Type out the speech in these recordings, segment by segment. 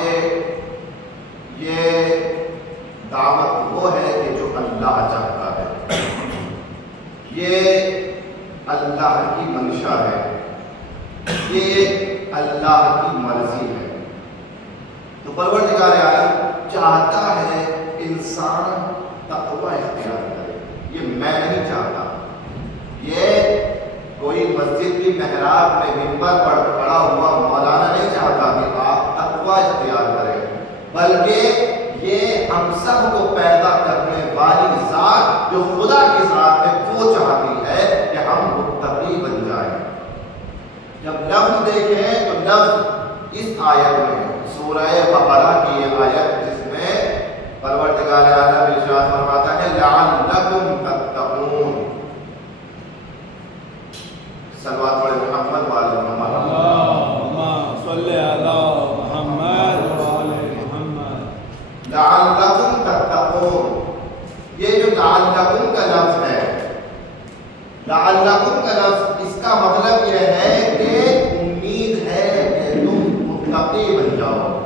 کہ یہ دعوت وہ ہے کہ جو اللہ چاہتا ہے، یہ اللہ کی منشا ہے، یہ اللہ کی مرضی ہے۔ تو پروردگار عالم چاہتا ہے انسان تقوی اختیار کرے، یہ میں نہیں چاہتا۔ یہ کوئی مسجد کی محراب میں منبر پر کھڑا ہوا مولانا نہیں چاہتا کہ آپ تقوی اختیار کریں، بلکہ یہ ہم سب کو پیدا کرنے والی ذات جو خدا کی ذات ہے وہ چاہتی ہے کہ ہم متقی بن جائیں۔ جب لفظ دیکھیں تو لفظ اس آیت میں سورہ بقرہ کی یہ آیت جس میں پروردگار عالم ارشاد فرماتا ہے لعلکم تتقون، صلوات پڑھیں محمد وعلی محمد، اللہم صلی علی محمد وعلی محمد۔ لعلکم تتقون، یہ جو لعلکم کا لفظ ہے، لعلکم کا لفظ اس کا مطلب یہ ہے کہ امید ہے کہ تم متقی بن جاؤ،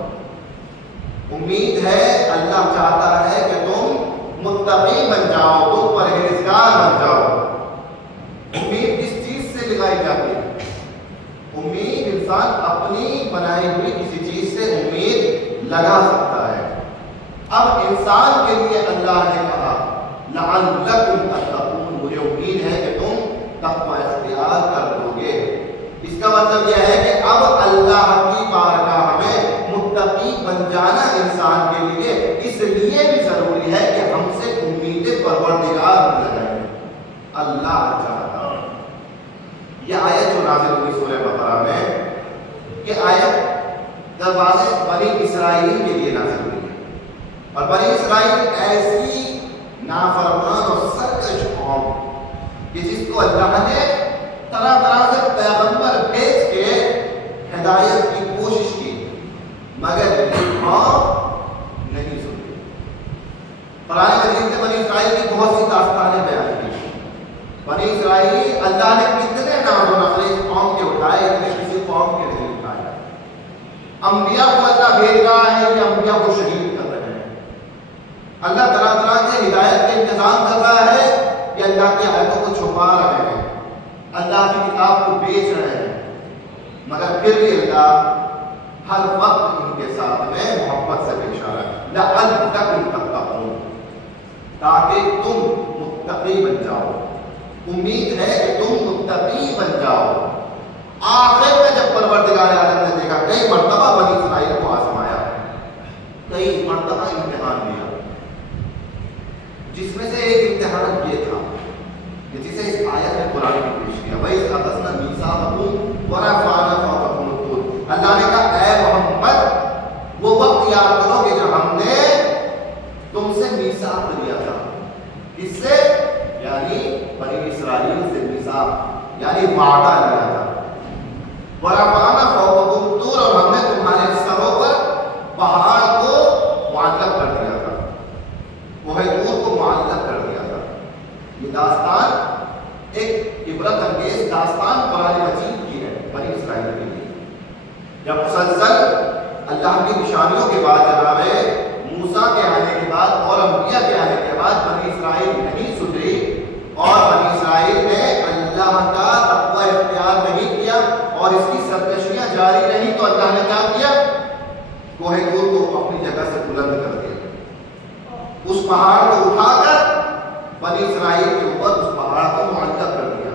امید ہے، اللہ چاہتا ہے کہ تم متقی بن جاؤ، تم پرہیزگار بن جاؤ۔ امید کس چیز سے لگائی جاتی ہے؟ امید انسان اپنی بنائی ہوئی کسی چیز سے امید لگا سکتا ہے۔ اب انسان کے لیے اللہ نے کہا لعلکم تتقون، مجھے امید ہے کہ تم تقوی اختیار کر لو گے۔ اس کا مطلب یہ ہے کہ اب اللہ کی بارگاہ میں متقی بن جانا انسان کے لیے اس لیے بھی ضروری ہے کہ ہم سے امید پروردگار لگائیں، اللہ چاہتا ہے۔ یہ آیت جو نازل ہوئی سورہ بقرہ میں، یہ آیت دروازے بنی اسرائیل کے لیے نازل ہوئی ہے، اور بنی اسرائیل ایسی نافرمان اور سرکش قوم کہ جس کو اللہ نے طرح طرح سے پیغمبر بھیج کے ہدایت کی کوشش کی، مگر یہ قوم نہیں سنی۔ قرآن مجید میں بنی اسرائیل کی بہت سی داستانیں بیان کی۔ بنی اسرائیل اللہ نے کتنے نام و نخرے اس قوم کے اٹھائے، اتنے کسی قوم کے نہیں اٹھائے۔ انبیاء کو اللہ بھیج رہا ہے کہ انبیاء کو شہید کر رہے ہیں، اللہ طرح طرح کے ہدایت کے انتظام کر رہا ہے کہ اللہ کی آیتوں کو چھپا رہے ہیں، اللہ کی کتاب کو بیچ رہے ہیں، مگر پھر بھی اللہ ہر وقت ان کے ساتھ میں محبت سے پیش آ رہا ہے، لعلکم تتقون، تاکہ تم متقی بن جاؤ، امید ہے کہ تم متقی بن جاؤ۔ آخر میں جب پروردگار عالم نے دیکھا کئی مرتبہ بنی اسرائیل کو آزمایا، کئی مرتبہ امتحان دیا، جس میں سے ایک امتحان یہ تھا کہ جسے اس آیت میں قرآن نے پیش کیا، وَإِذْ أَخَذْنَا مِيثَاقَكُمْ وَرَفَعْنَا فَوْقَكُمُ الطُّورَ، اللہ نے کہا اے محمد وہ وقت یاد کرو کہ جب ہم نے تم سے میثاق لیا تھا، کس سے؟ یعنی بنی اسرائیل سے میثاق یعنی وعدہ لیا تھا۔ وَرَفَعْنَا فَوْقَكُمُ الطُّورَ، اور ہم نے تمہارے سروں پر پہاڑ کو معلق کر دیا تھا، وہ طور کو معلق کر دیا تھا۔ یہ داستان ایک عبرت انگیز داستان قرآن مجید کی ہے بنی اسرائیل کے لیے۔ جب مسلسل اللہ کی نشانیوں کے بعد جناب موسیٰ کے آنے کے بعد اور انبیاء کے آنے کے بعد بنی اسرائیل نہیں سدھری اور بنی اسرائیل نے اللہ کا تقوی اختیار نہیں کیا اور اس کی سرکشیاں جاری رہی، تو اللہ نے کیا کیا؟ کوہ طور کو اپنی جگہ سے بلند کر دیا، اس پہاڑ کو اٹھا کر بنی اسرائیل کے اوپر اس پہاڑ کو معلق کر دیا،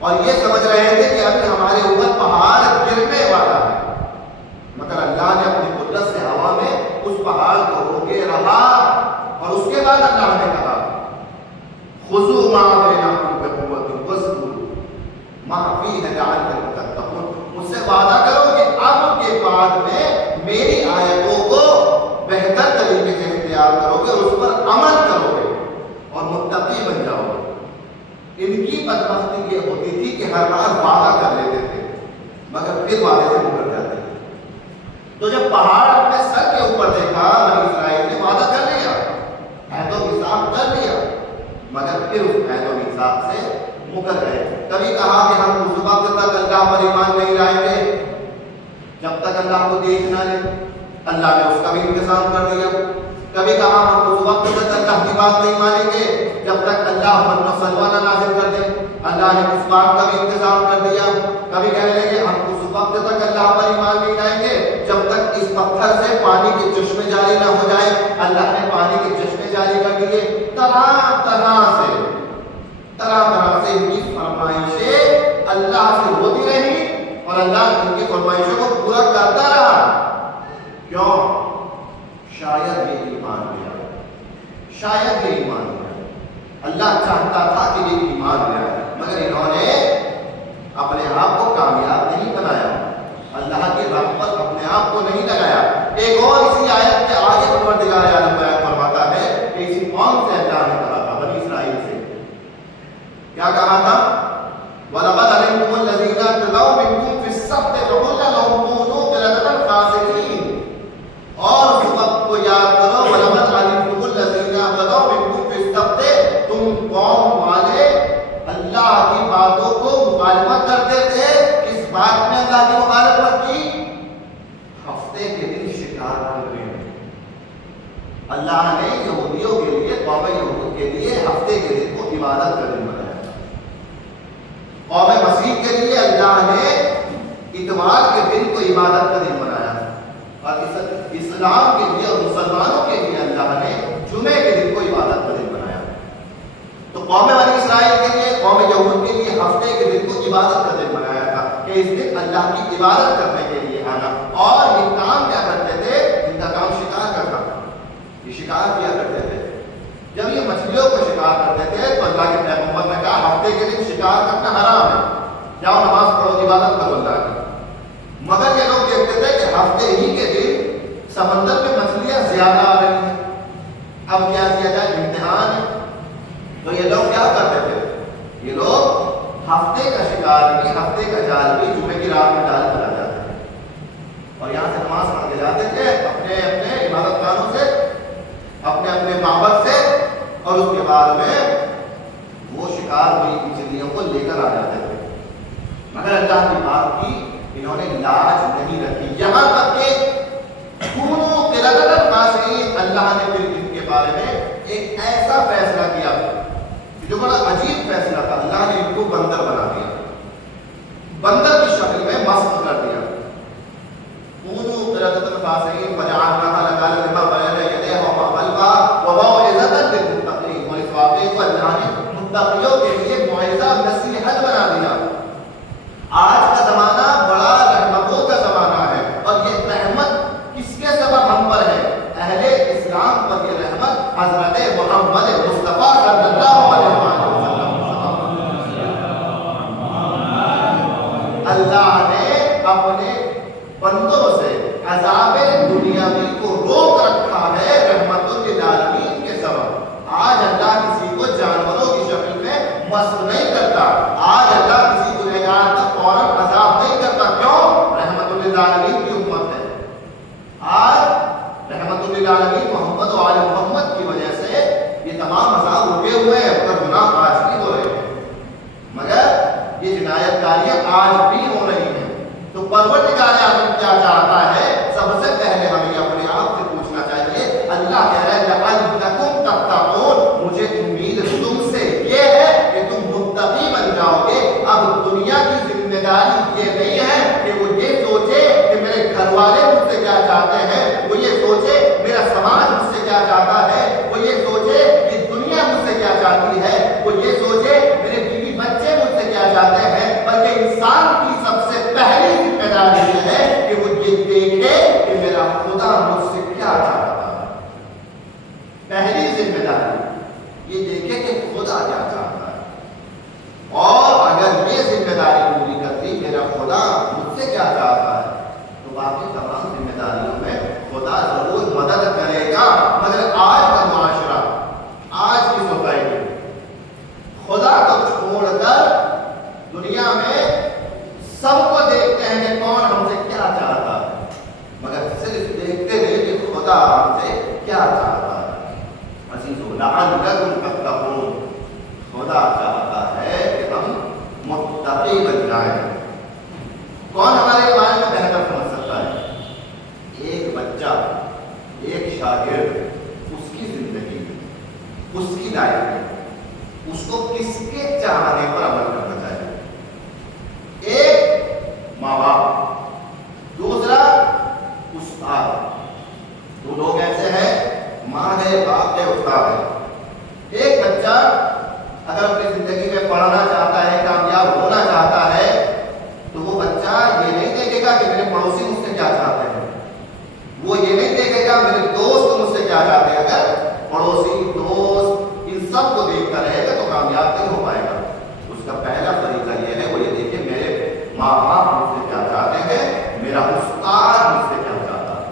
اور یہ سمجھ رہے تھے کہ ابھی ہمارے اوپر پہاڑ گرنے والا ہے، مگر اللہ نے اپنی قدرت سے ہوا میں اس پہاڑ کو روکے رہا، اور اس کے بعد اللہ نے کہا خذوا ما آتیناکم بقوۃ واذکروا ما فیہ لعلکم تتقون، مجھ سے وعدہ کرو کہ اب کے بعد میں میری آیتوں کو بہتر طریقے سے اختیار کرو گے اور اس پر عمل کرو گے اور متقی بن جاؤ گے۔ ان کی بدبختی یہ ہوتی تھی کہ ہر بار وعدہ کر لیتے تھے مگر پھر وعدے سے مکر جاتے تھے۔ تو جب پہاڑ اپنے سر کے اوپر دیکھا، بنی اسرائیل نے وعدہ کر لیا، عہد و میثاق کر لیا، مگر پھر اس عہد و میثاق سے مکر گئے۔ کبھی کہا کہ ہم اس وقت تک اللہ پر ایمان نہیں لائیں گے جب تک اللہ کو دیکھ نہ لیں، اللہ نے اس کا بھی انتظام کر دیا. کبھی کہا ہم اس وقت تک اللہ کی بات نہیں مانیں گے جب تک اللہ امن و سلمانہ نازل کر دے. اللہ نے اس بات کا بھی انتظام کر دیا. کبھی کہنے لگے ہم اس وقت تک اللہ پر ایمان نہیں لائیں گے جب تک اس پتھر سے پانی کے چشمے جاری نہ ہو جائے. اللہ نے پانی کے چشمے جاری کر دیے. طرح طرح سے ان کی فرمائشیں اللہ سے ہوتی رہی اور اللہ ان کی فرمائشوں کو پورا کرتا رہا. کیوں؟ شاید یہ ایمان لیا. شاید یہ ایمان لیا. اللہ چاہتا تھا کہ یہ ایمان لیا مگر انہوں نے اپنے آپ کو کامیاب نہیں بنایا. اللہ کی راہ پر اپنے آپ کو نہیں لگایا. ایک اور اسی آیت کے آگے پروردگار عالم بیان فرماتا ہے کہ اسی قوم سے اللہ نے کہا تھا, بنی اسرائیل سے کیا کہا تھا؟ وَلَقَدْ عَلِمْتُمُ الَّذِينَ اعْتَدَوْا مِنكُمْ فِي السَّبْتِ فَقُلْنَا لَهُمْ كُونُوا قِرَدَةً خَاسِئِينَ. اور اس وقت کو یاد کرو, وَلَقَدْ عَلِمْتُمُ الَّذِينَ اعْتَدَوْا مِنكُمْ فِي السَّبْتِ, تم قوم والے اللہ کی باتوں کو مخالفت کرتے تھے. کس بات میں اللہ کی مخالفت کی؟ ہفتے کے دن شکار کرنے میں. اللہ نے یہودیوں کے لیے, قوم یہود کے لیے ہفتے کے دن کو عبادت کا دن بنایا. قوم مسیح کے لیے اللہ نے اتوار کے دن کو عبادت کا دن بنایا اور اسلام کے لیے اور مسلمانوں کے لیے اللہ نے جمعے کے دن کو عبادت کا دن بنایا. تو قوم بنی اسرائیل کے لیے, قوم یہود کے لیے ہفتے کے دن کو عبادت کا دن بنایا تھا کہ اس دن اللہ کی عبادت کرنے کے لیے آنا. اور یہ کام کیا کرتے تھے؟ ان کا کام شکار کرنا. یہ شکار کیا کرتے تھے. جب یہ مچھلیوں کو شکار کرتے تھے تو اللہ کے پیغمبر نے کہا ہفتے کے دن شکار کرنا حرام ہے, جاؤ نماز پڑھو, عبادت کرو اللہ کی. مگر یہ لوگ دیکھتے تھے کہ ہفتے ہی کے دن سمندر میں مچھلیاں زیادہ آ رہی ہیں, اب کیا کیا جائے, امتحان ہے. تو یہ لوگ کیا کرتے تھے؟ یہ لوگ ہفتے کا شکار بھی, ہفتے کا جال بھی جمعے کی رات میں ڈال کر آ جاتے تھے اور یہاں سے نماز پڑھ کے جاتے تھے اپنے اپنے عبادت خانوں سے, اپنے اپنے معبد سے, اور اس کے بعد میں وہ شکار ہوئی مچھلیوں کو لے کر آ جاتے تھے. مگر اللہ کی بات کی انہوں نے لاج نہیں رکھی. یہاں تک کہ کونوا قردۃ خاسئین, اللہ نے پھر ان کے بارے میں ایک ایسا فیصلہ کیا جو بڑا عجیب فیصلہ تھا. اللہ نے ان کو بندر بنا دیا, بندر کی شکل میں مسخ کر دیا. کونوا قردۃ خاسئین فجعلناها نکالا بین یدیہا وخلفہا وموعظۃ للمتقین. اور اس واقعے کو اللہ نے متقیوں کے لیے موعظہ, نصیحت بنا دیا. آج کا زمانہ بڑا رحمتوں کا زمانہ ہے اور یہ رحمت کس کے سبب ہم پر ہے؟ اہل اسلام پر یہ رحمت حضرت محمد مصطفیٰ صلی اللہ علیہ وسلم. اللہ نے اپنے بندوں سے عذاب دنیاوی کو روک رکھا ہے رحمت للعالمین کے سبب. آج اللہ کسی کو جانوروں کی شکل میں مسخ نہیں کرتا. آج اللہ کسی گنہگار کا فوراً عذاب نہیں کرتا. کیوں؟ رحمت للعالمین کی امت ہے. آج رحمت للعالمین محمد و آل محمد کی وجہ سے یہ تمام عذاب رکے ہوئے ہیں, مگر گناہ آج بھی ہو رہے ہیں, مگر یہ جنایت کاریاں آج بھی ہو رہی ہیں. تو پروردگار عالم کیا چاہتا ہے؟ سب سے پہلے ہمیں اپنے آپ سے پوچھنا چاہیے. اللہ کہہ رہا ہے لعلکم تتقون, مجھے امید تم سے یہ ہے کہ تم متقی بن جاؤ گے. اب دنیا کی ذمہ داری یہ نہیں ہے کہ وہ یہ سوچے کہ میرے گھر والے مجھ سے کیا چاہتے ہیں, وہ یہ سوچے میرا سماج مجھ سے کیا چاہتا ہے, وہ یہ سوچے کہ دنیا مجھ سے کیا چاہتی ہے, وہ یہ سوچے میرے بیوی بچے مجھ سے کیا چاہتے ہیں. بلکہ انسان کی سب سے پہلی ذمہ داری یہ ہے کہ وہ یہ دیکھے کہ میرا خدا مجھ سے کیا چاہتا ہے. پہلی ذمہ داری یہ دیکھے کہ خدا کیا چاہتا ہے, اور اگر یہ ذمہ داری پوری کرتی میرا خدا مجھ سے کیا چاہتا ہے تو باقی تمام ذمہ داریوں میں خدا ضرور مدد کرے گا. مگر آج کا معاشرہ, آج کی سوسائٹی خدا کو چھوڑ کر دنیا میں سب کو دیکھتے ہیں کہ کون ہم سے کیا چاہتا ہے, مگر صرف دیکھتے نہیں کہ خدا ہم سے کیا چاہتا ہے. عزیزو لعلکم تتقون, خدا چاہتا ہے کہ ہم متقی بن جائیں. کون ہمارے بارے میں بہتر سمجھ سکتا ہے؟ ایک بچہ ایک شاگرد اس کی زندگی میں، اس کی لائف میں اس کو کس کے چاہنے پر عمل کرنا چاہیے؟ ایک ماں باپ، دوسرا استاد. دو لوگ ایسے ہیں، ماں ہے، باپ ہے، استاد ہے. ایک بچہ اگر اپنی زندگی میں پڑھنا چاہتا ہے، کامیاب ہونا چاہتا ہے، تو وہ بچہ یہ نہیں دیکھے گا کہ میرے پڑوسی مجھ سے کیا چاہتے ہیں، وہ یہ نہیں دیکھے گا میرے دوست مجھ سے کیا چاہتے ہیں. اگر پڑوسی، دوست ان سب کو دیکھتا رہے گا تو کامیاب نہیں ہو پائے گا. اس کا پہلا طریقہ یہ ہے، وہ یہ دیکھے میرے ماں باپ مجھ سے کیا چاہتے ہیں، میرا استاد مجھ سے کیا چاہتا ہے.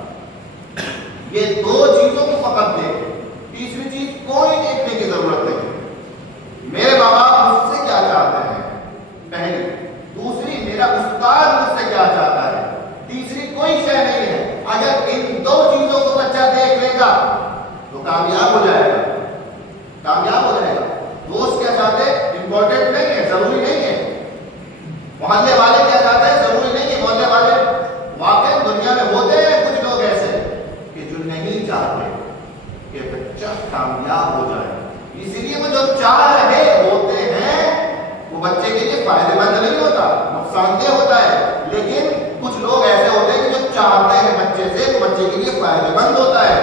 یہ دو چیزوں کو فقط دیکھے، تیسری چیز کوئی دیکھنے کی ضرورت نہیں. میرے ماں باپ مجھ سے کیا چاہتے ہیں پہلی، دوسری میرا استاد مجھ سے کیا چاہتا ہے، تیسری کوئی شے نہیں ہے. اگر ان دو چیزوں کو بچہ دیکھ لے گا تو کامیاب ہو جائے گا، کامیاب ہو جائے گا. دوست کیا چاہتے ہیں امپورٹنٹ نہیں ہے، ضروری نہیں ہے. محلے والے کیا چاہتے ہیں ضروری نہیں ہے. محلے والے واقعی دنیا میں ہوتے ہیں کچھ لوگ ایسے کہ جو نہیں چاہتے کہ بچہ کامیاب ہو جائے، اسی لیے وہ جو چاہ رہے ہوتے ہیں وہ بچے کے لیے فائدہ مند نہیں ہوتا، نقصان دہ ہوتا ہے. لیکن کچھ لوگ ایسے ہوتے ہیں کہ جو چاہتے ہیں بچے سے وہ بچے کے لیے فائدہ مند ہوتا ہے.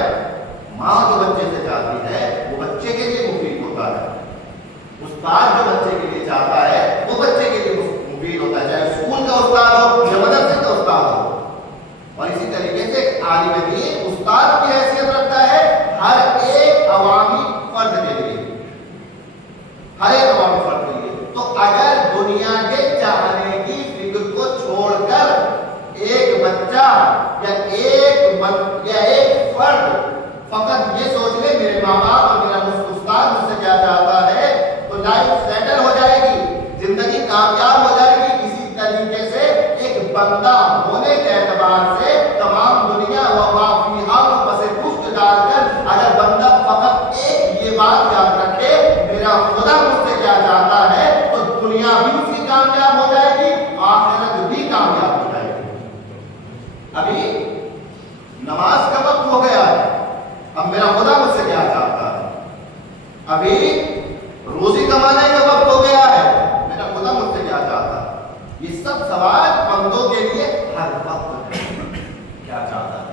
ماں جو بچے سے چاہتی ہے وہ بچے کے لیے مفید ہوتا ہے. استاد جو بچے کے لیے چاہتا ہے وہ بچے کے لیے مفید ہوتا ہے، چاہے اسکول کا استاد ہو یا مدرسے کا استاد ہو. اور اسی طریقے سے عالم دین استاد کی حیثیت رکھتا ہے ہر ایک عوامی فرد کے لیے، ہر ایک عوامی فرد کے لیے. تو اگر دنیا کے چاہنے کی فکر کو چھوڑ کر ایک بچہ یا ایک فرد فقط یہ سوچ لے میرے ماں باپ اور میرا استاد مجھ سے کیا چاہتا ہے، تو لائف سیٹل ہو جائے گی، زندگی کامیاب ہو جائے گی. اسی طریقے سے ایک بندہ ہونے کے اعتبار سے تمام دنیا و ما فیہا کو پس پشت ڈال کر اگر بندہ فقط ایک یہ بات یاد رکھے میرا خدا مجھ سے کیا چاہتا ہے، تو دنیا بھی اس کی کامیاب ہو جائے گی، آخرت بھی کامیاب ہو جائے گی. ابھی نماز کا وقت ہو گیا ہے، اب میرا خدا مجھ سے کیا چاہتا ہے. ابھی روزی کمانے کا وقت ہو گیا ہے، میرا خدا مجھ سے کیا چاہتا ہے. یہ سب سوال بندوں کے لیے ہر وقت کیا چاہتا ہے.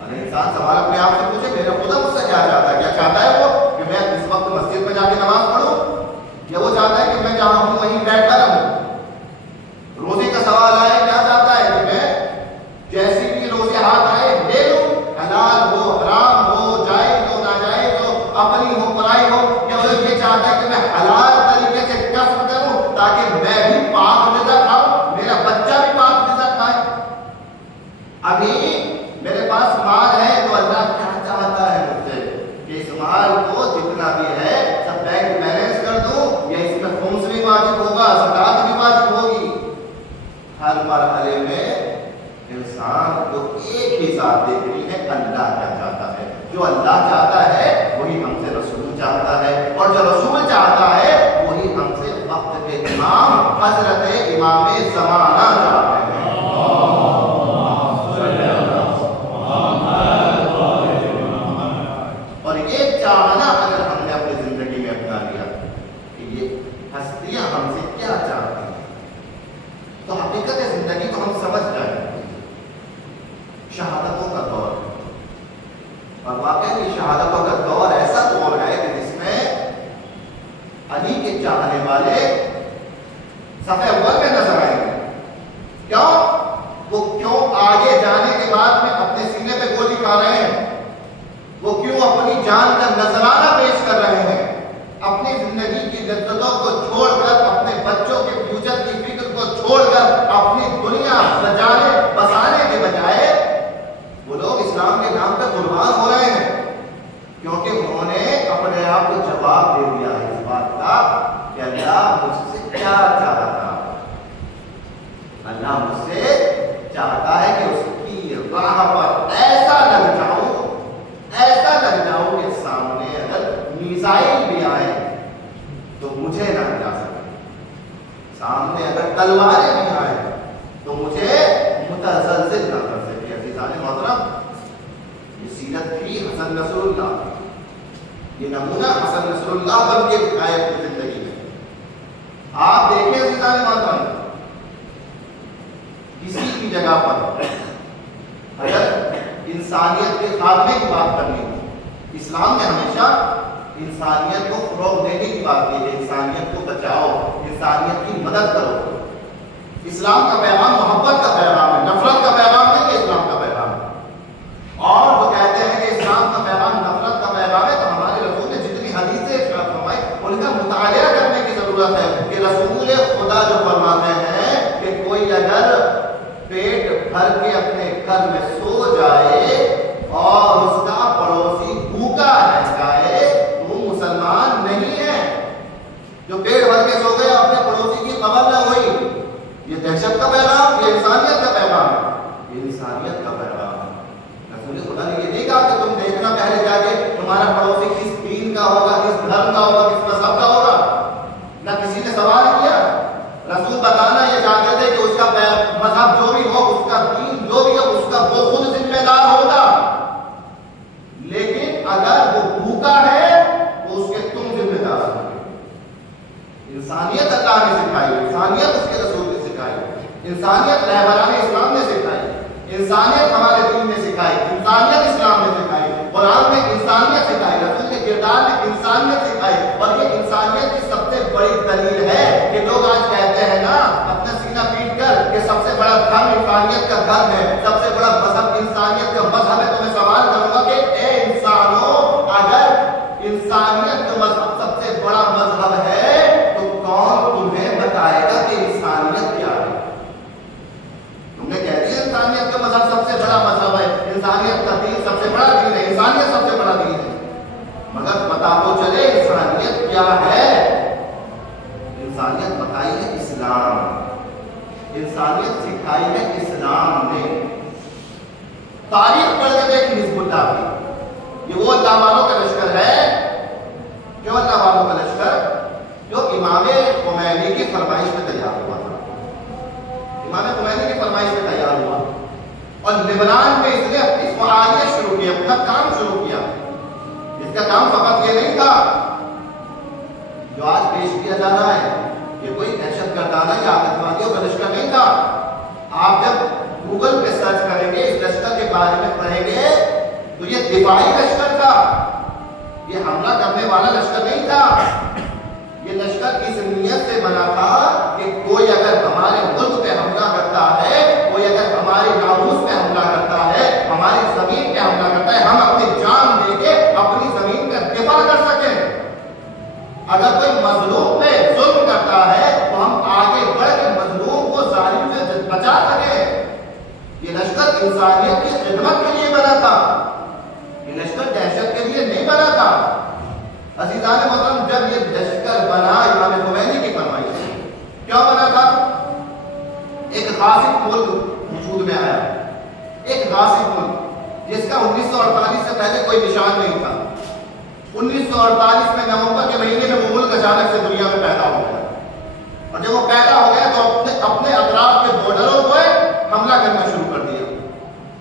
اگر انسان سوال اپنے آپ سے پوچھے میرا خدا مجھ سے کیا چاہتا ہے، کیا چاہتا ہے وہ کہ میں اس وقت مسجد میں جا کے نماز پڑھوں، یا وہ چاہتا ہے کہ میں جہاں ہوں وہیں بیٹھا رہوں. روزی کا سوال آئے کیا چاہتا ہے کہ میں جیسی بھی روزی ہاتھ آئے لے لوں، حلال ہو حرام ہو جائز ہو ناجائز ہو اپنی ہو پرائی ہو، یا وہ یہ چاہتا ہے کہ میں حلال طریقے سے کسب کروں تاکہ میں بھی پاک غذا کھاؤں، میرا بچہ بھی پاک غذا کھائے. ابھی میرے پاس مال ہے تو اللہ کیا چاہتا ہے مجھ سے کہ اس مال کو جتنا بھی ہے سب بینک بیلنس کر دوں، یا اس میں خمس بھی واجب ہوگا، زکات بھی واجب ہوگی. ہر مرحلے میں انسان کو ایک ہی ذات دیکھنی ہے، اللہ کیا چاہتا ہے. جو اللہ چاہتا ہے وہی ہم سے رسول چاہتا ہے، اور جو رسول چاہتا ہے وہی ہم سے وقت کے امام حضرت امام زمانہ چاہتے ہیں. اور یہ چاہنا اگر ہم نے اپنی زندگی میں اپنا لیا کہ یہ ہستیاں ہم سے کیا چاہتی ہیں، تو حقیقت زندگی کو ہم سمجھ جائیں. شہادتوں کا دور، اور واقعی شہادتوں کا دور ایسا دور ہے کہ جس میں علی کے چاہنے والے صفحے اول میں نظر آئیں گے. کیوں؟ وہ کیوں آگے جانے کے بعد میں اپنے سینے پہ گولی کھا رہے ہیں، وہ کیوں اپنی جان کا نذرانہ پیش کر رہے ہیں، اپنی زندگی کی لذتوں کو چھوڑ کر، اپنے بچوں کے فیوچر کی فکر کو چھوڑ کر اپنی دنیا سجانے بسانے کے بجائے وہ لوگ اسلام کے نام پہ قربان ہو رہے ہیں. کیونکہ انہوں نے اپنے آپ کو جواب دے دیا ہے اس بات کا کہ اللہ مجھ سے کیا چاہتا. اللہ مجھ سے چاہتا ہے کہ اس کی راہ پر ایسا لگ جاؤں کہ سامنے اگر میزائل بھی آئے تو مجھے نہ گرا سکے، سامنے اگر تلواریں بھی آئے تو مجھے متزلزل نہ کر سکے. عزیزان محترم، یہ سیرت تھی حسن نصر اللہ، یہ نمونہ حسن نصر اللہ بن کے دکھائے اپنی زندگی میں. آپ دیکھیں عزیزان محترم، کسی بھی جگہ پر اگر انسانیت کے خاتمے کی بات کرنی ہو، اسلام نے ہمیشہ انسانیت کو فروغ دینے کی بات کی ہے. انسانیت کو بچاؤ، انسانیت کی مدد کرو. اسلام کا پیغام محبت کا پیغام ہے، نفرت کا پیغام ہے کہ اسلام کا پیغام ہے. اور وہ کہتے ہیں کہ اسلام کا پیغام نفرت کا پیغام ہے، تو ہمارے رسول نے جتنی حدیثیں ارشاد فرمائی ان کا مطالعہ کرنے کی ضرورت ہے کہ رسول خدا جو فرماتے ہیں کہ کوئی اگر پیٹ بھر کے اپنے گھر میں سو جائے اور اس کا پڑوسی بھوکا رہ جائے تو وہ مسلمان نہیں ہے. جو پیٹ بھر کے سو گئے اپنے پڑوسی کی خبر نہ ہوئی، یہ دہشت کا پیغام، یہ انسانیت کا پیغام ہے، یہ انسانیت کا پیغام ہے. رسول خدا نے یہ نہیں کہا کہ تم دیکھنا پہلے جا کے تمہارا پڑوسی کس دین کا ہوگا، کس دھرم کا ہوگا، کس مذہب کا ہوگا. نہ کسی نے سوال کیا. رسول بتانا یہ چاہتے تھے کہ اس کا مذہب جو بھی ہو، اس کا دین جو بھی ہو، اس کا وہ خود ذمہ دار ہوگا. لیکن اگر وہ بھوکا ہے تو اس کے تم ذمہ دار ہو. انسانیت اللہ نے سکھائی، انسانیت اس کے رسول نے سکھائی، انسانیت رہبران اسلام نے سکھائی، انسانیت ہمارے دین نے سکھائی، انسانیت اسلام نے سکھائی، قرآن نے انسانیت سکھائی، رسول کے کردار نے انسانیت سکھائی. اور یہ انسانیت کی سب سے بڑی دلیل ہے کہ لوگ آج کہتے ہیں نا اپنا سینہ پیٹ کر کہ سب سے بڑا دھرم انسانیت کا دھرم ہے، سب سے بڑا مذہب انسانیت کا مذہب ہے. تو میں سوال کروں گا کہ اے انسانوں، اگر انسانیت کا مذہب سب سے بڑا مذہب ہے تو کون تمہیں بتائے گا کہ انسانیت کیا ہے؟ تم نے کہہ دیا انسانیت کا مذہب سب سے بڑا مذہب ہے، انسانیت کا دین سب سے بڑا دین ہے، انسانیت سب سے بڑا دین ہے. مگر پتا تو چلے انسانیت کیا ہے. انسانیت بتائی ہے اسلام، انسانیت سکھائی ہے اسلام نے. تاریخ پڑھ کے دیکھ حزب اللہ کی، یہ وہ اللہ والوں کا لشکر ہے. کیوں اللہ والوں کا لشکر؟ جو امام خمینی کی فرمائش میں تیار ہوا تھا. امام خمینی کی فرمائش میں تیار ہوا اور لبنان میں اس نے اپنی فعالیت شروع کی، اپنا کام شروع کیا. اس کا کام فقط یہ نہیں تھا جو آج پیش کیا جا رہا ہے، یہ کوئی دہشت گردانہ یا آتنکوادیوں کا لشکر نہیں تھا. آپ جب گوگل پہ سرچ کریں گے، اس لشکر کے بارے میں پڑھیں گے تو یہ دفاعی لشکر تھا، یہ حملہ کرنے والا لشکر نہیں تھا. یہ لشکر اس نیت سے بنا تھا کہ کوئی اگر ہمارے ملک پہ حملہ کرتا ہے، کوئی اگر ہمارے ناموس پہ حملہ کرتا ہے، ہماری زمین پہ حملہ کرتا ہے، ہم اپنی جان دے کے اپنی زمین کا دفاع کر سکیں. اگر کوئی مظلوم پہ ظلم کرتا ہے تو ہم آگے بڑھ کے مظلوم کو ظالم سے بچا سکیں. یہ لشکر انسانیت کی خدمت کے لیے بنا تھا، یہ لشکر دہشت کے لیے نہیں بنا تھا. عزیزان محترم، جب یہ لشکر بنا امام خمینی کی فرمائش سے، کیا بنا تھا؟ ایک غاصب ملک وجود میں آیا، ایک غاصب ملک جس کا 1948 سے پہلے کوئی نشان نہیں تھا. 1948 میں نومبر کے مہینے میں وہ ملک اچانک سے دنیا میں پیدا ہو گیا. اور جب وہ پیدا ہو گیا تو اپنے اطراف کے بارڈروں کو حملہ کرنا شروع کر دیا.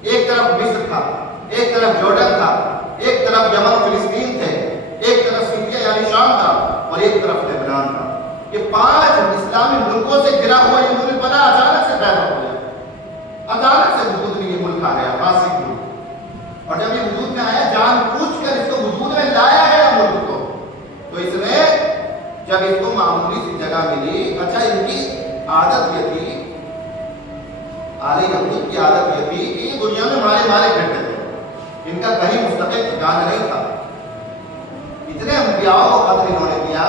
ایک طرف مصر تھا، ایک طرف جارڈن تھا، ایک طرف یمن فلسطین تھے، ایک طرف سیریا یعنی شام تھا، اور ایک طرف لبنان تھا. یہ 5 اسلامی ملکوں سے گرا ہوا یہ ملک بنا، اچانک سے پیدا ہو گیا. اچانک سے وجود میں یہ ملک آ گیا، غاصب ملک. اور جب یہ وجود میں آیا، جان پوچھ کر اس کو وجود میں لایا گیا ملک کو. تو اس نے جب اس کو معمولی سی جگہ ملی، اچھا ان کی عادت یہ تھی، آل یہود کی عادت یہ تھی کہ یہ دنیا میں مارے پھرتے تھے. ان کا کہیں مستقل ٹھکانہ نہیں تھا. اتنے انبیاء کو قتل انہوں نے کیا،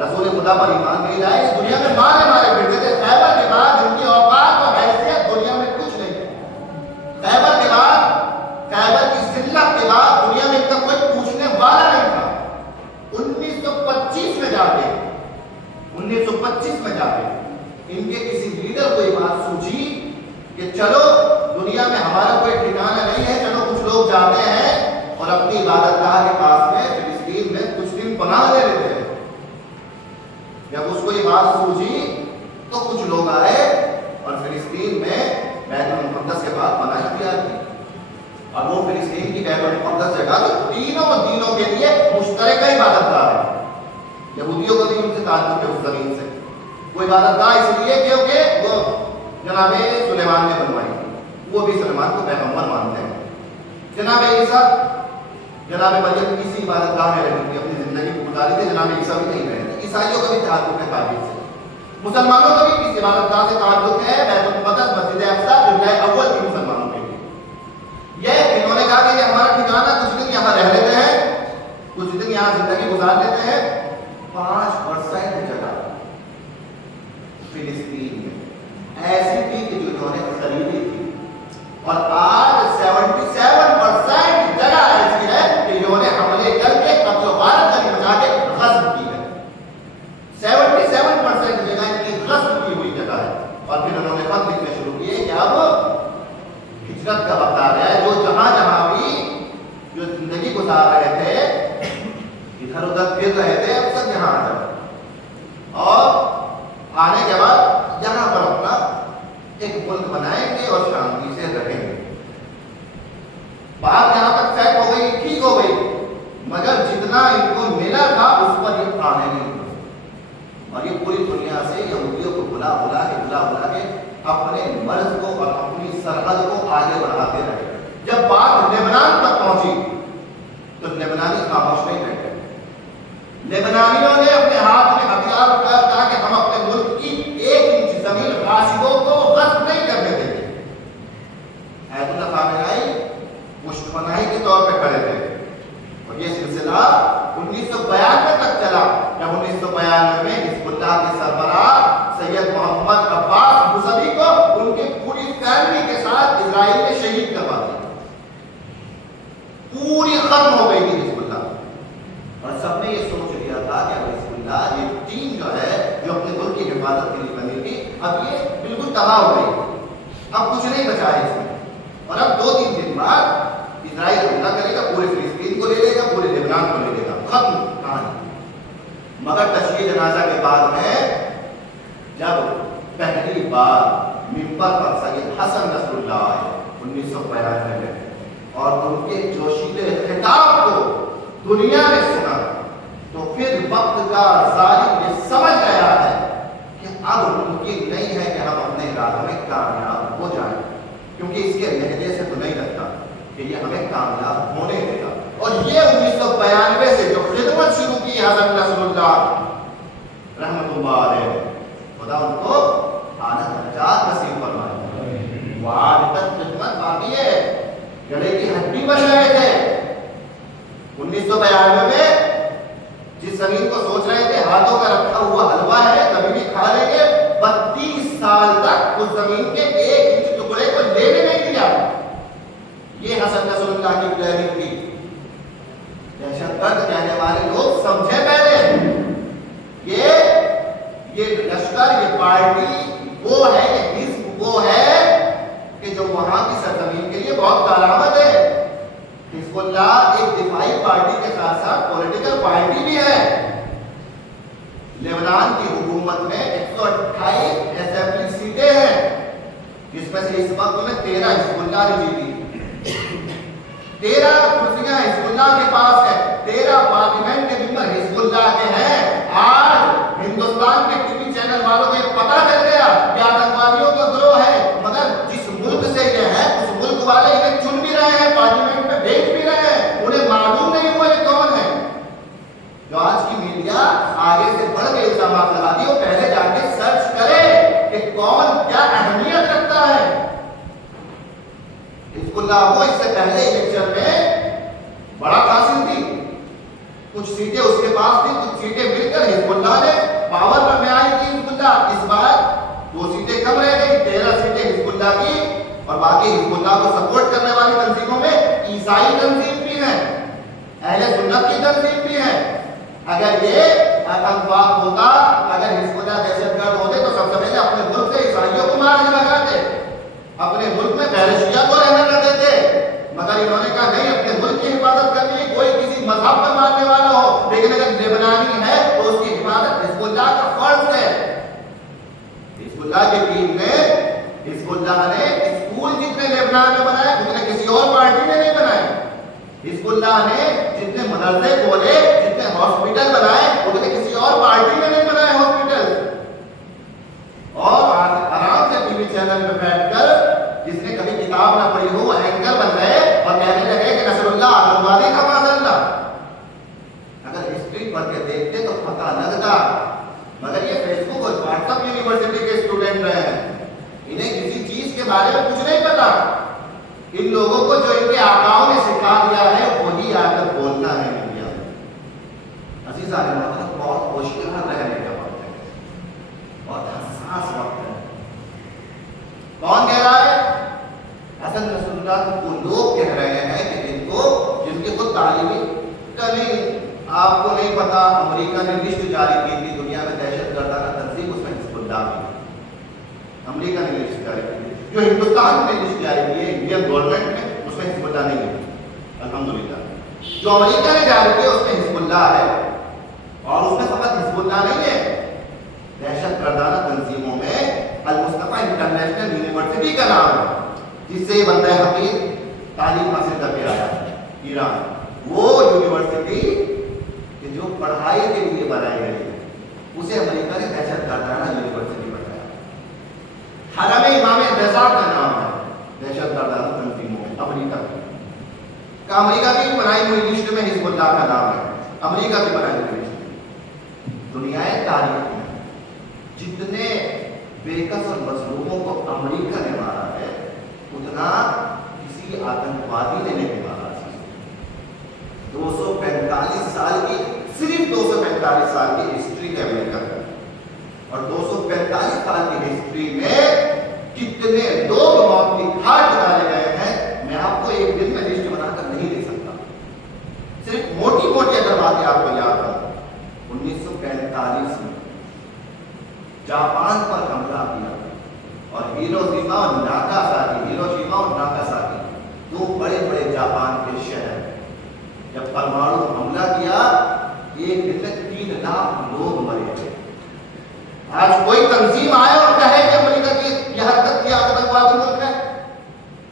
رسول خدا پر ایمان نہیں لائے، دنیا میں مارے پھرتے تھے. خیبر کے بعد ان کی اوقات اور حیثیت دنیا میں کچھ نہیں ہے. خیبر کے بعد، خیبر کی ذلت کے بعد دنیا میں ان کا کوئی پوچھنے والا نہیں تھا. 1925 میں جا کے ان کے کسی لیڈر کو یہ بات سوچی کہ چلو دنیا میں ہمارا کوئی ٹھکانہ نہیں ہے، چلو کچھ لوگ جاتے ہیں اور اپنی عبادت گاہ کے پاس میں فلسطین میں کچھ دن پناہ لے لیتے ہیں. جب اس کو یہ بات سوچی تو کچھ لوگ آئے اور فلسطین میں بیت المقدس کے بعد پناہ اختیار کی. اب وہ فلسطین کی بیت المقدس جگہ تو تینوں دینوں کے لیے مشترکہ عبادت گاہ ہے. یہودیوں کو بھی ان سے تعلق ہے اس زمین سے. وہ عبادت گاہ اس لیے کیونکہ وہ جناب سلیمان نے بنوائی, وہ بھی سلیمان کو پیغمبر مانتے ہیں. جناب عیسیٰ جناب مریم اسی عبادت گاہ میں رہی تھی, اپنی زندگی کو گزاری تھی. جناب عیسیٰ بھی نہیں رہے تھے. عیسائیوں کا بھی تعلق ہے تعبیر سے, مسلمانوں کا بھی اس عبادت گاہ سے تعلق ہے. بیت المقدس مسجد اقصیٰ جملہ اول کی مسلمانوں کے لیے. یہ انہوں نے کہا کہ یہ ہمارا ٹھکانہ, کچھ دن یہاں رہ لیتے ہیں, کچھ دن یہاں زندگی گزار لیتے ہیں. 5% جگہ فلسطین میں ایسی تھی کہ جو انہوں نے خریدی تھی, اور آج 77% جگہ ایسی ہے کہ انہوں نے حملے کر کے قتل و غارت کر بچا کے غصب کی ہے. 77% جگہ ان کی غصب کی ہوئی جگہ ہے. اور پھر انہوں نے خط لکھنے شروع کیے کہ اب ہجرت کا وقت آ گیا ہے. جو جہاں جہاں بھی جو زندگی گزار رہے تھے, ادھر ادھر پھر رہے تھے, اب سب یہاں آ جائے, اور آنے کے بعد یہاں پر اپنا ایک ملک بنائیں گے اور شانتی سے رہیں گے. بات یہاں تک طے ہو گئی, ٹھیک ہو گئی, مگر جتنا ان کو ملا تھا اس پر یہ آنے نہیں ہوئے. اور یہ پوری دنیا سے یہودیوں کو بلا بلا کے اپنے مرض کو اور اپنی سرحد کو آگے بڑھاتے رہے. جب بات لبنان تک پہنچی تو لبنانی خاموش نہیں رہے. لبنانیوں نے اپنے ہاتھ میں ہتھیار اٹھایا, کہا کہ ہم اپنے ملک کی 1 انچ زمین غاصبوں کو غصب نہیں کرنے دیں گے. ایت اللہ خامنہئی مشت پناہی کے طور پہ کھڑے تھے, اور یہ سلسلہ 1992 تک چلا, جب 1992 میں حزب اللہ کے سربراہ سید محمد عباس موسوی کو ان کی پوری فیملی کے ساتھ اسرائیل میں شہید کروا دیا. پوری ختم ہو گئی تھی حزب اللہ, اور سب نے یہ سوچ لیا تھا کہ حزب اللہ یہ ٹیم جو ہے جو اپنے ملک کی حفاظت کے لیے بنی تھی, اب یہ بالکل تباہ ہو گئی, اب کچھ نہیں بچا ہے اس میں. اور اب 2-3 دن بعد اسرائیل حملہ کرے گا, پورے فلسطین کو لے لے گا, پورے لبنان کو لے لے گا, ختم کہانی. مگر تشییع جنازہ کے بعد میں جب پہلی بار منبر پر سید حسن نصر اللہ آئے 1992 میں, اور ان کے جوشیدہ خطاب کو دنیا نے سنا, تو پھر وقت کا ظالم یہ سمجھ گیا ہے کہ اب ممکن نہیں ہے کہ ہم اپنے ارادوں میں کامیاب ہو جائیں, کیونکہ اس کے لہجے سے تو نہیں لگتا کہ یہ ہمیں کامیاب ہونے دے گا. اور یہ 1992 سے جو خدمت شروع کی حسن نصر اللہ رحمت اللہ علیہ, خدا ان کو اعلیٰ درجات نصیب فرمائے. وہ آج تک خدمت باقی ہے, گلے کی ہڈی بن رہے تھے. 1992 میں جس زمین کو سوچ رہے تھے ہاتھوں کا رکھا ہوا حلوہ ہے, کبھی بھی کھا لیں گے, 32 سال تک اس زمین کے 1 انچ ٹکڑے کو لینے نہیں دیا. یہ حسن نصر اللہ کی پلاننگ تھی. دہشت گرد کہنے والے لوگ سمجھے پہلے یہ لشکر, یہ پارٹی وہ ہے, یہ حزب وہ ہے کہ جو وہاں کی سرزمین کے لیے بہت کارآمد ہے. حزب اللہ ایک دفاعی پارٹی کے ساتھ ساتھ پولیٹیکل پارٹی بھی ہے. لبنان کی حکومت میں 128 اسمبلی سیٹیں ہیں, جس میں سے اس وقت میں 13 حزب اللہ نے جیتی. 13 کرسیاں حزب اللہ کے پاس ہے, 13 پارلیمنٹ کے ممبر حزب اللہ کے ہیں. آج ہندوستان کے ٹی وی چینل والوں کو یہ پتا چل گیا کہ آتنکوادیوں کا گروہ ہے, مگر جس ملک سے یہ ہے اس ملک والے انہیں چن بھی رہے ہیں, پارلیمنٹ میں بھیج بھی رہے ہیں, انہیں معلوم نہیں ہوا یہ کون ہے. جو آج کی میڈیا آگے سے بڑھ کے الزامات لگاتی ہے, وہ پہلے جا کے سرچ کرے کہ کون کیا اہمیت رکھتا ہے. حزب اللہ کو اس سے پہلے الیکشن میں بڑا حاصل تھی, کچھ سیٹیں اس کے پاس تھی, کچھ سیٹیں مل کر حزب اللہ نے پاور پر میں آئی تھی. حزب اللہ اس بار 2 سیٹیں کم رہ گئی, 13 سیٹیں حزب اللہ کی, اور باقی حزب اللہ کو سپورٹ کرنے والی تنظیموں میں عیسائی تنظیم بھی ہے, اہل سنت کی تنظیم بھی ہے. اگر یہ آتنکواد ہوتا, اگر حزب اللہ دہشت گرد ہوتے تو سب سے پہلے اپنے ملک سے عیسائیوں کو مارنے لگاتے, اپنے ملک میں بہرشیہ کو رہنے نہ دیتے. مگر انہوں نے کہا نہیں, اپنے ملک کی حفاظت کرنی ہے, کوئی کسی مذہب کا ماننے والا ہو, لیکن اگر لبنانی ہے تو اس کی حفاظت حزب اللہ کا فرض ہے. حزب اللہ کی ٹیم نے, حزب اللہ نے اسکول جتنے لبنان میں بنائے اتنے کسی اور پارٹی نے نہیں بنائے. حزب اللہ نے جتنے مدرسے کھولے، جتنے ہاسپٹل بنائے، اتنے کسی اور پارٹی نے نہیں بنائے ہاسپٹل. اور آرام سے ٹی وی چینل پہ بیٹھ کر جس نے کبھی کتاب نہ پڑھی ہو وہ اینکر بن گئے اور کہنے لگے کہ نصر اللہ آتنکوادی کا معاذ اللہ. اگر ہسٹری پڑھ کے دیکھتے تو پتہ لگتا، مگر یہ فیس بک اور واٹس ایپ یونیورسٹی کے اسٹوڈنٹ رہے ہیں، انہیں کسی چیز کے بارے میں کچھ نہیں پتا. ان لوگوں کو جو ان کے آقاؤں نے سکھا دیا ہے وہی آ کر بولنا ہے انڈیا میں. عزیزان محترم، بہت ہوشیار رہنے کا وقت ہے، بہت حساس وقت ہے. کون کہہ رہا ہے؟ حسن نصر اللہ کو لوگ کہہ رہے ہیں کہ جن کی خود تعلیمی کمی. آپ کو نہیں پتا امریکہ نے لسٹ جاری کی تھی دنیا میں دہشت گردانہ تنظیم، اس میں حزب اللہ بھی. امریکہ نے لسٹ جاری کی تھی. جو ہندوستان نے لسٹ جاری کی ہے انڈین گورنمنٹ میں، اس میں حزب اللہ نہیں ہے الحمدللہ. جو امریکہ نے جاری کی اس میں حزب اللہ ہے، اور اس میں فقط حزب اللہ نہیں ہے، دہشت گردانہ تنظیموں میں المصطفیٰ انٹرنیشنل یونیورسٹی کا نام ہے جس سے یہ بندہ حقیر تعلیم حاصل کر کے آیا ہے ایران. وہ یونیورسٹی جو پڑھائی کے لیے بنائی گئی ہے اسے امریکہ نے دہشت گردانہ یونیورسٹی بنایا. حرم امام رضا کا نام ہے دہشت گردانہ تنظیموں میں امریکہ کی. امریکہ کی بنائی ہوئی لسٹ میں حزب اللہ کا نام ہے، امریکہ کی بنائی ہوئی لسٹ. دنیا تاریخ میں جتنے بےکس اور مظلوموں کو امریکہ نے مارا ہے اتنا کسی آتنکوادی نے نہیں مارا. 245 سال کی، صرف 245 سال کی ہسٹری ہے امریکہ کی، اور 245 سال کی ہسٹری میں کتنے لوگ موت کی گھاٹ ڈالے گئے ہیں میں آپ کو ایک دن میں لسٹ بنا کر نہیں دے سکتا. صرف موٹی موٹی اگر باتیں آپ کو یاد ہیں. 1945 میں جاپان پر حملہ کیا اور ہیروشیما اور ناگاساکی دو بڑے بڑے جاپان کے شہر جب پرمانو حملہ کیا ایک دن میں 3 لاکھ لوگ مرے تھے. آج کوئی تنظیم آئے اور کہے کہ امریکہ کی یہ حرکت کی آتنکوادی ملک ہے.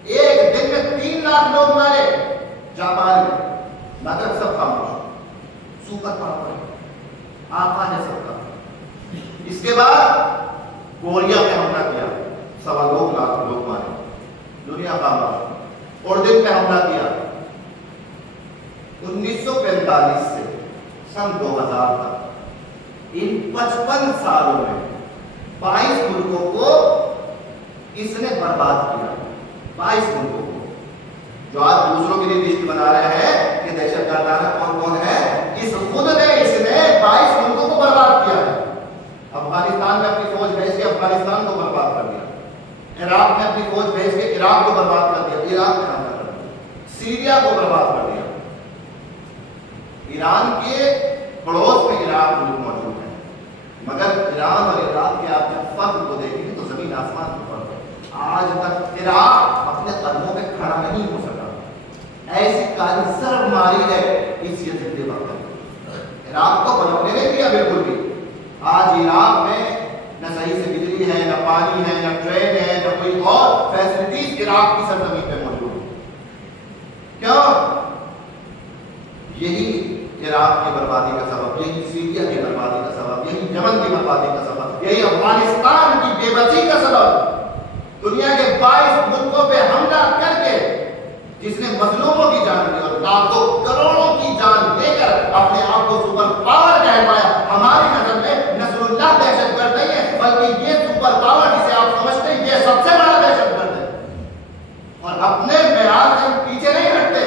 ایک دن میں 3 لاکھ لوگ مرے جاپان میں، مگر سب خاموش. سپر پاور آقا نے سب کا. اس کے بعد کوریا میں حملہ کیا، 2.25 لاکھ لوگ مارے، دنیا خاموش. اردن پہ حملہ کیا. 1945 سے سن 2000 تک ان 55 سالوں میں 22 ملکوں کو اس نے برباد کیا. 22 ملکوں کو جو آج دوسروں کے لیے لسٹ بنا رہے ہیں کہ دہشت گردانہ کون کون ہے، اس خود نے 22 ملکوں کو برباد کیا ہے. افغانستان میں اپنی فوج بھیج کے افغانستان کو برباد کر دیا، عراق میں اپنی فوج بھیج کے عراق کو برباد کر دیا، عراق میں حملہ کر دیا، سیریا کو برباد کر دیا. ایران کے پڑوس میں عراق ملک موجود ہے، مگر ایران اور عراق کے آپ جب فرق کو دیکھیں گے تو زمین آسمان کا فرق ہے. آج تک عراق اپنے قدموں پہ کھڑا نہیں ہو سکا. ایسی کاری سر ماری ہے اس یزید وقت. عراق کو بنانے نہیں دیا بالکل بھی. آج عراق میں نہ صحیح سے بجلی ہے، نہ پانی ہے، نہ ٹرین ہے، نہ کوئی اور فیسلٹیز عراق کی سرزمین پہ موجود ہے. کیوں؟ یہی عراق کی بربادی کا سبب، یہی سیریا کی بربادی کا سبب، یہی یمن کی بربادی کا سبب، یہی افغانستان کی بے بسی کا سبب. دنیا کے 22 ملکوں پہ حملہ کر کے جس نے مظلوموں کی جان لی اور لاکھوں کروڑوں کی جان لے کر اپنے آپ کو سپر پاور کہلوایا. ہماری نظر میں نصر اللہ دہشت گرد نہیں ہے، بلکہ یہ سپر پاور جسے آپ سمجھتے ہیں یہ سب سے بڑا دہشت گرد ہے. اور اپنے معیار سے ہم پیچھے نہیں ہٹتے.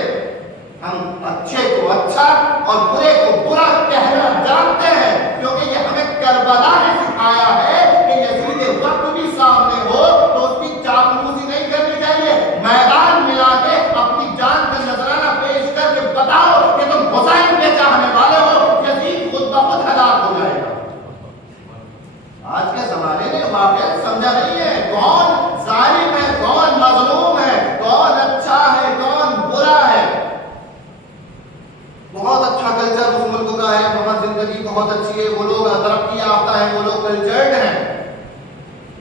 ہم اچھے کو اچھا اور برے کو برا کہنا جانتے ہیں، کیونکہ یہ ہمیں کربلا نے سکھایا ہے کہ یزید وقت بھی سامنے ہو تو اس کی چاپلوسی نہیں کرنی چاہیے. میدان میں آ کے اپنی جان کا نذرانہ پیش کر کے بتاؤ کہ تم حسین کے چاہنے والے ہو، یزید خود بخود ہلاک ہو جائے گا. آج کے زمانے نے واقعہ سمجھا نہیں ہے کون ظالم ہے، کون مظلوم ہے، کون اچھا ہے، کون برا ہے. بہت اچھا کلچر اس ملک کا ہے، وہاں زندگی بہت اچھی ہے، وہ لوگ ترقی یافتہ ہیں، وہ لوگ کلچرڈ ہیں.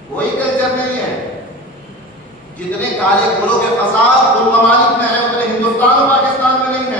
کوئی کلچر نہیں ہے. جتنے کالے گھروں کے فساد ان ممالک میں ہیں اتنے ہندوستان اور پاکستان میں نہیں ہے.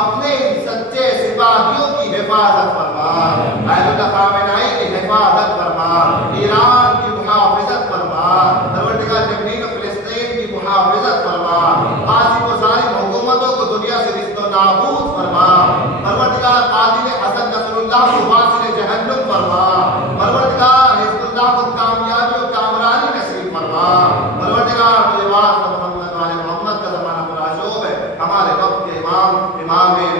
اپنے ان سچے سپاہیوں کی حفاظت فرما، بیت الخامنہی کی حفاظت فرما، ایران کی محافظت فرما، پروردگار جبین فلسطین کی محافظت فرما، غازی و ظالم حکومتوں کو دنیا سے رست و نابود فرما، پروردگار قاضی حسن نصر اللہ کو واصل جہنم فرما، پروردگار حزب اللہ کو کامیابی و کامرانی نصیب فرما، پروردگار لباس محمد والے محمد کا زمانہ پرآشوب ہے، ہمارے وقت کے امام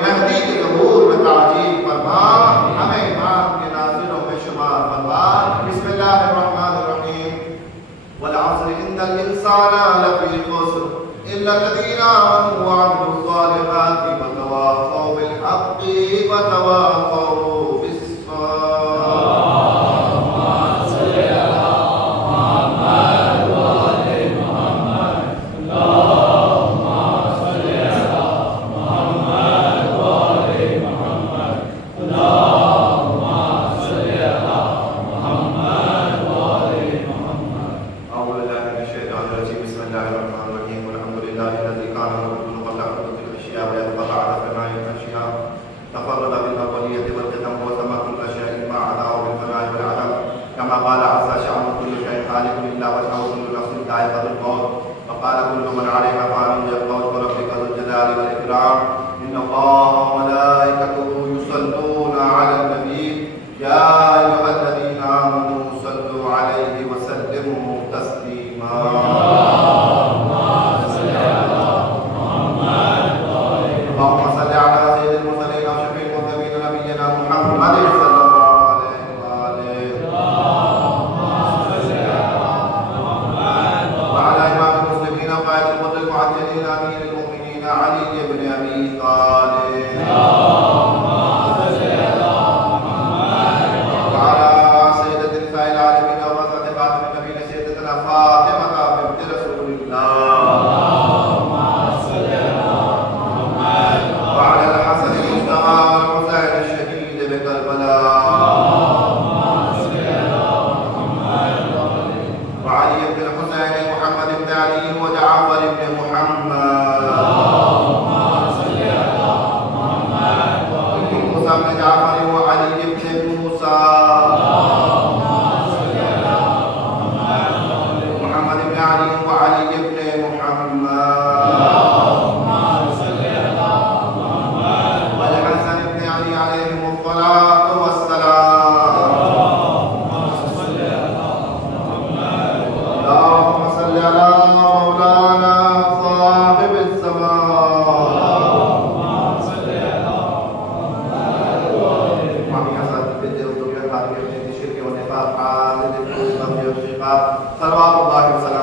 مہدی کے ظہور میں تعجیل فرما، ہمیں امام کے ناظروں میں شمار فرما۔ بسم اللہ الرحمن الرحیم والعصر ان الانسان لفی خسر الا الذین آمنوا وعملوا الصالحات وتواصوا بالحق وتواصوا بالصبر۔ صلوات اللہ وسلم